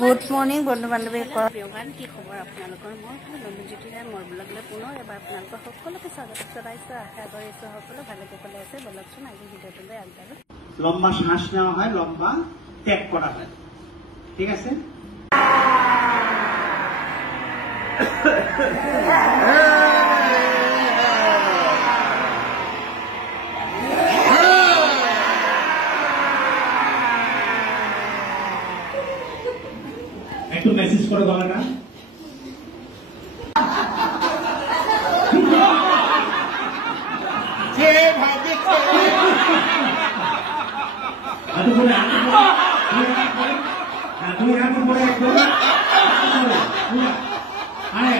good morning বন্ধু বান্ধৱীসকল কি খবৰ আপোনালোকৰ মই ভাল অনুজ্যোতিৰে মোৰ ব্লগলৈ পুনৰ এবাৰ আপোনালোকৰ সকলোকে স্বাগত জনাইছো আশা কৰিছো সকলো ভালে কুশলে আছে বলকচোন আজি ভিডিঅ'টোলৈ আগবাঢ়ো লম্বা শ্বাস নেওয়া হয় লম্বা ত্যাগ করা হয় ঠিক আছে একটু মেসেজ করে দাও না যে ভাবে আদু বলে তুমি এখন পরে একদম আরে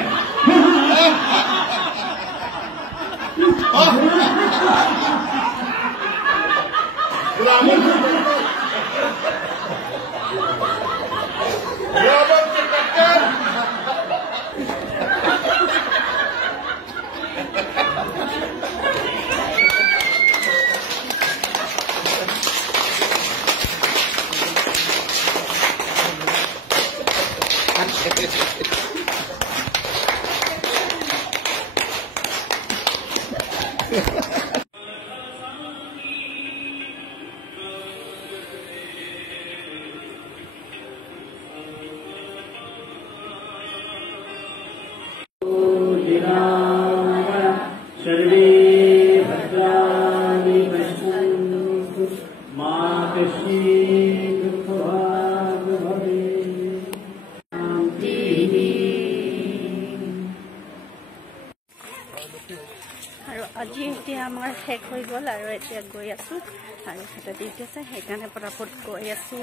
सर्वे भद्राणि पश्यन्तु मा कश्चित् दुःखभाग् भवेत् আৰু আজি এতিয়া আমাৰ শেষ হৈ গ'ল আৰু এতিয়া গৈ আছো আৰু এটা ডিউটি আছে সেইকাৰণে পটাপট গৈ আছো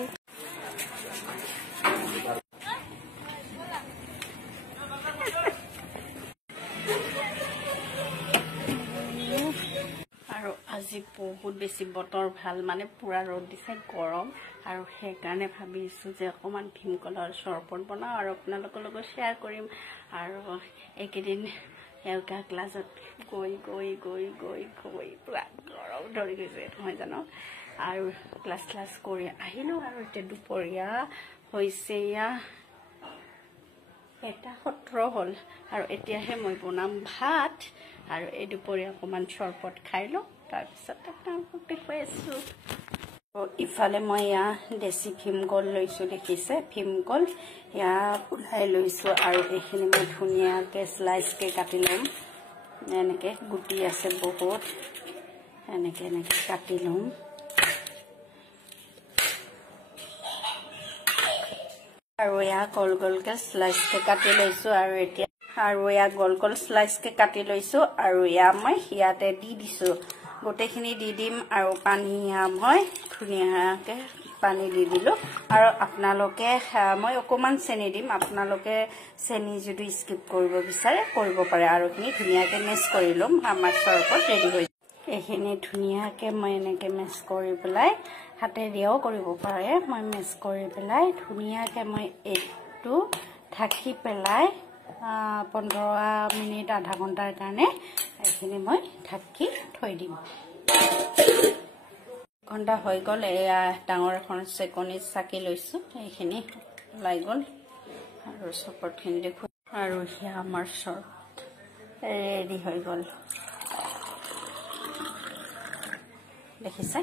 আৰু আজি বহুত বেছি বতৰ ভাল মানে পুৰা ৰ'দ দিছে গৰম আৰু সেইকাৰণে ভাবিছো যে অকমান ভীমকলৰ চৰবত বনাওঁ আৰু আপোনালোকৰ লগত শ্বেয়াৰ কৰিম আৰু এইকেইদিন য়োগা ক্লাছত গৈ গৈ গৈ গৈ গৈ পুৰা গৰম ধৰি গৈছে নহয় জানো আৰু ক্লাছ কৰি আহিলোঁ আৰু এতিয়া দুপৰীয়া হৈছে এয়া 1:17 হ'ল আৰু এতিয়াহে মই বনাম ভাত আৰু এই দুপৰীয়া অকমান চৰবত খাই লওঁ তাৰপিছত আপোনালোকক দেখুৱাই আছোঁ ইফালে মই এয়া দেশী ভীমকল লৈছোঁ দেখিছে ভীমকল এয়া ওলাই লৈছোঁ আৰু এইখিনি মই ধুনীয়াকৈ স্লাইচকৈ কাটি ল'ম এনেকৈ গুটি আছে বহুত এনেকৈ কাটি ল'ম আৰু এয়া গোল গোলকৈ স্লাইচকৈ কাটি লৈছোঁ আৰু এতিয়া আৰু এয়া গোল গোল স্লাইচকৈ কাটি লৈছোঁ আৰু এয়া মই ইয়াতে দি দিছোঁ গোটেইখিনি দি দিম আৰু পানী মই ধুনীয়াকৈ পানী দি দিলোঁ আৰু আপোনালোকে মই অকণমান চেনি দিম আপোনালোকে চেনি যদি স্কিপ কৰিব বিচাৰে কৰিব পাৰে আৰু এইখিনি ধুনীয়াকৈ মেছ কৰি ল'ম আমাৰ চৰবত ৰেডি হৈ এইখিনি ধুনীয়াকৈ মই এনেকৈ মেছ কৰি পেলাই হাতেদিও কৰিব পাৰে মই মেছ কৰি পেলাই ধুনীয়াকৈ মই এইটো ঢাকি পেলাই 15 মিনিট আধা ঘণ্টাৰ কাৰণে এইখিনি মই ঢাকি থৈ দিম ঘণ্টা হৈ গ'ল এয়া ডাঙৰ এখন চেকনিত চাকি লৈছোঁ এইখিনি ওলাই গ'ল আৰু চৰবতখিনি দেখোঁ আৰু সেয়া আমাৰ চৰবত ৰেডি হৈ গ'ল দেখিছে